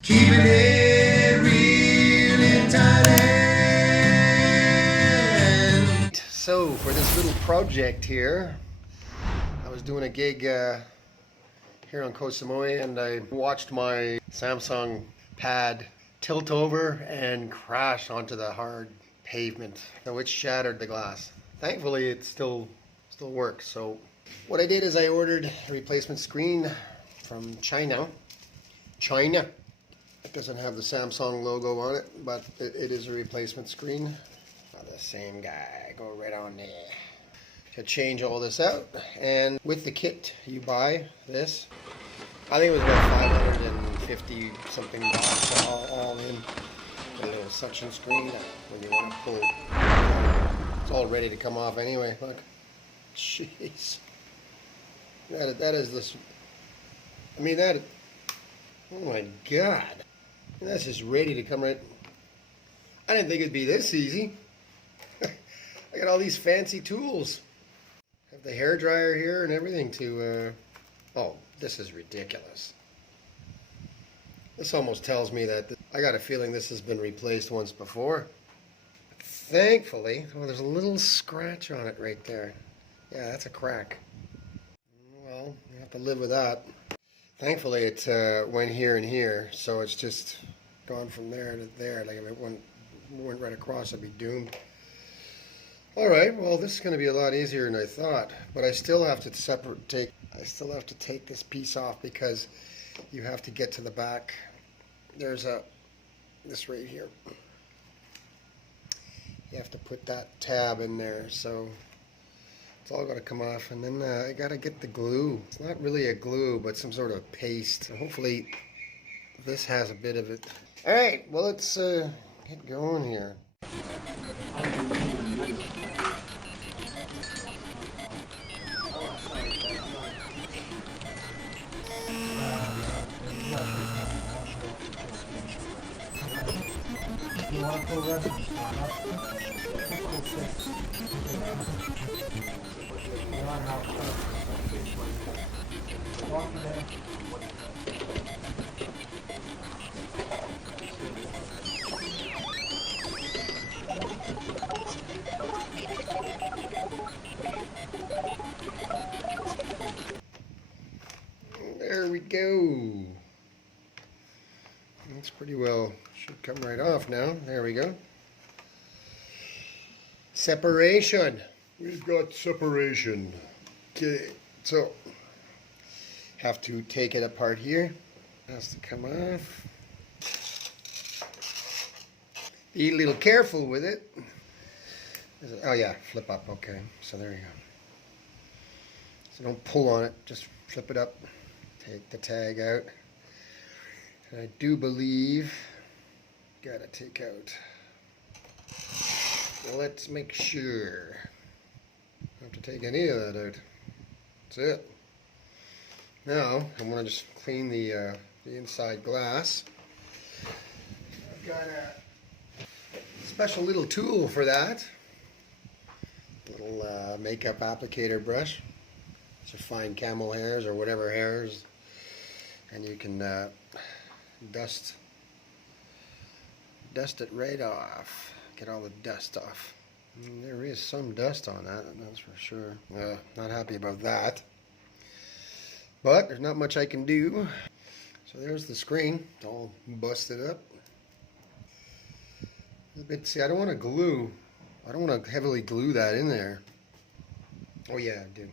Keeping it real in Thailand. So for this little project here, I was doing a gig here on Koh Samui, and I watched my Samsung pad tilt over and crash onto the hard pavement, which shattered the glass. Thankfully, it still works. So what I did is I ordered a replacement screen from China. It doesn't have the Samsung logo on it, but it is a replacement screen. The same guy, go right on there. To change all this out, and with the kit you buy this. I think it was about 550 something bucks all in. A little suction screen when you want to pull. It's all ready to come off anyway. Look, jeez, that is this. I mean that. Oh my God. That's just ready to come right. I didn't think it'd be this easy. I got all these fancy tools. Have the hair dryer here and everything to, oh, this is ridiculous. This almost tells me that I got a feeling this has been replaced once before. Thankfully, oh, there's a little scratch on it right there. Yeah, that's a crack. Well, you have to live with that. Thankfully, it went here and here, so it's just gone from there to there. Like if it went right across, I'd be doomed. All right, well, this is going to be a lot easier than I thought, but I still have to take this piece off because you have to get to the back. There's this right here. You have to put that tab in there, so it's all got to come off, and then I got to get the glue. It's not really a glue, but some sort of paste. Hopefully this has a bit of it. All right, well, let's get going here. There we go. That's pretty well, should come right off now. There we go. Separation. We've got separation. Okay, so have to take it apart here. Has to come off. Be a little careful with it. Oh yeah, flip up. Okay, so there you go. So don't pull on it, just flip it up. Take the tag out. And I do believe, gotta take out. Let's make sure. Don't have to take any of that out. That's it. Now I'm gonna just clean the inside glass. I've got a special little tool for that. Little makeup applicator brush. These are fine camel hairs or whatever hairs, and you can dust it right off. Get all the dust off. There is some dust on that, that's for sure. Not happy about that. But there's not much I can do. So there's the screen. It's all busted up. See, I don't want to glue. I don't want to heavily glue that in there. Oh yeah, I do.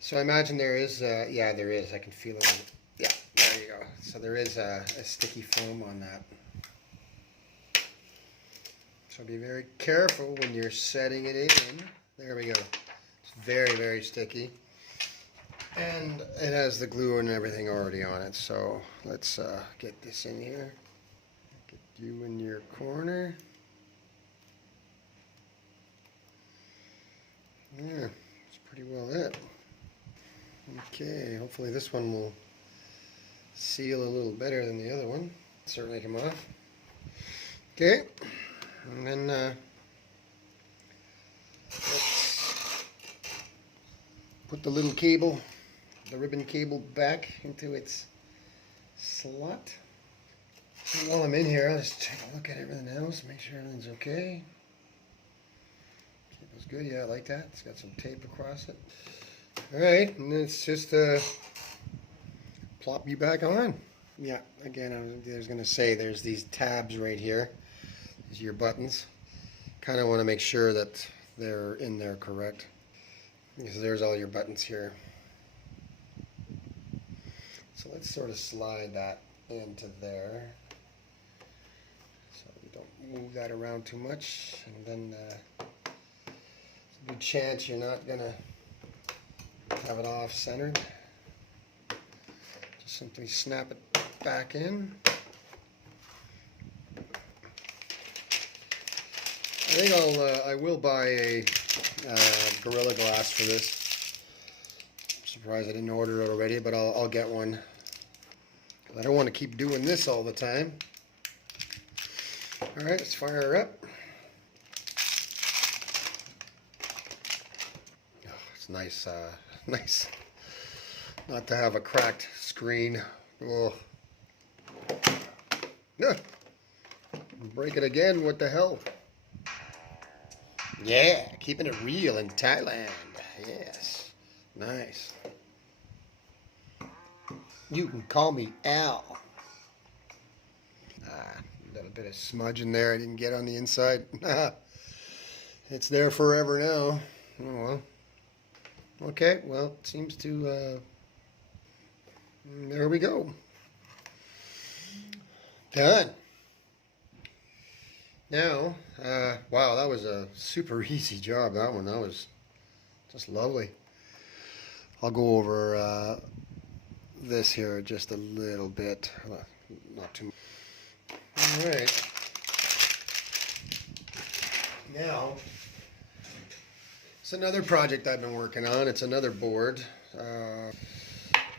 So I imagine there is, yeah, there is. I can feel it. Yeah, there you go. So there is a sticky foam on that. So be very careful when you're setting it in. There we go. It's very, very sticky. And it has the glue and everything already on it. So let's get this in here. Get you in your corner. Yeah, it's pretty well it. Okay, hopefully this one will seal a little better than the other one. Certainly come off. Okay, and then let's put the little cable, the ribbon cable, back into its slot. While I'm in here, let's take a look at everything else, make sure everything's okay. It was good, yeah, I like that. It's got some tape across it. Alright, and it's just plop you back on. Yeah, again, I was going to say there's these tabs right here. These are your buttons. Kind of want to make sure that they're in there correct. Because there's all your buttons here. So let's sort of slide that into there. So we don't move that around too much. And then there's a good chance you're not going to have it off centered. Just simply snap it back in. I think I will buy a Gorilla Glass for this. I'm surprised I didn't order it already, but I'll get one. I don't want to keep doing this all the time. All right, let's fire her up. Oh, it's nice, nice not to have a cracked screen. Oh. Yeah. Break it again, what the hell? Yeah, keeping it real in Thailand. Yes, nice. You can call me Al. A little bit of smudge in there I didn't get on the inside. It's there forever now. Oh well. Okay, well, it seems to, there we go. Done. Now, wow, that was a super easy job, that one. That was just lovely. I'll go over this here just a little bit. Not too much. All right. Now, it's another project I've been working on. It's another board.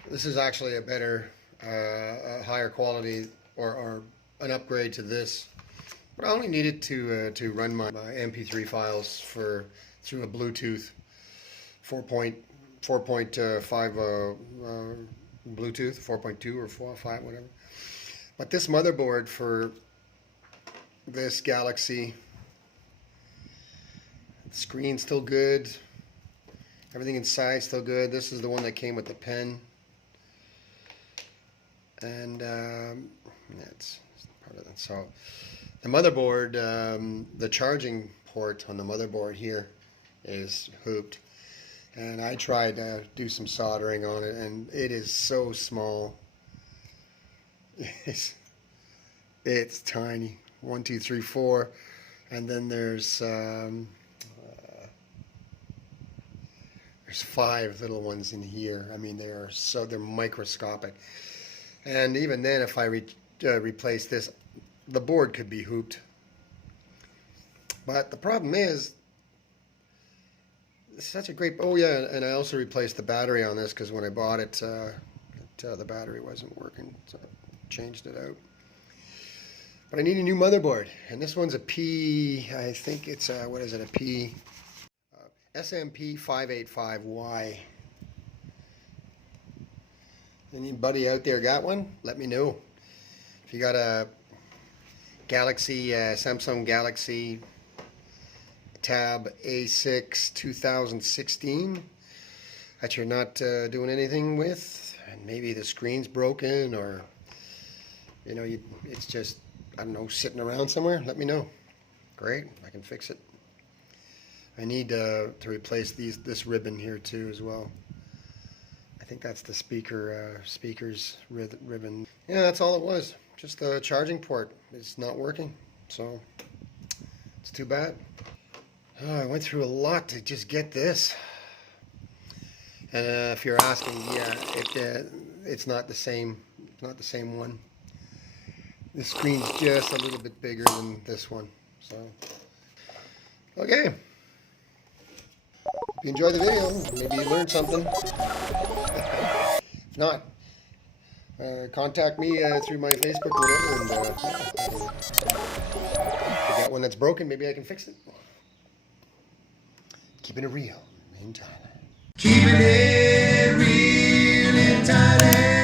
This is actually a better, a higher quality, or an upgrade to this. But I only needed to run my MP3 files through a Bluetooth 4.5 Bluetooth 4.2 or 4.5, whatever. But this motherboard for this Galaxy, the screen's still good. Everything inside still good. This is the one that came with the pen, and that's part of it. So the motherboard, the charging port on the motherboard here is hooped, and I tried to do some soldering on it, and it is so small. It's tiny. 1, 2, 3, 4, and then there's 5 little ones in here. I mean, they're microscopic. And even then, if I replace this, the board could be hooped. But the problem is, it's such a great. Oh yeah, and I also replaced the battery on this because when I bought it, the battery wasn't working, so I changed it out. But I need a new motherboard, and this one's a P. I think it's what is it? A P. SMP 585Y. Anybody out there got one? Let me know. If you got a Galaxy, Samsung Galaxy Tab A6 2016 that you're not doing anything with, and maybe the screen's broken, or you know, it's just, I don't know, sitting around somewhere, let me know. Great, I can fix it. I need to replace this ribbon here too as well. I think that's the speaker's ribbon. Yeah, that's all it was. Just the charging port. It's not working, so it's too bad. Oh, I went through a lot to just get this. And if you're asking, yeah, it's not the same. It's not the same one. The screen's just a little bit bigger than this one. So, okay. If you enjoyed the video, maybe you learned something. If not, contact me through my Facebook or whatever, and if you got one that's broken, maybe I can fix it. Keeping it real in Thailand. Keeping it real in Thailand.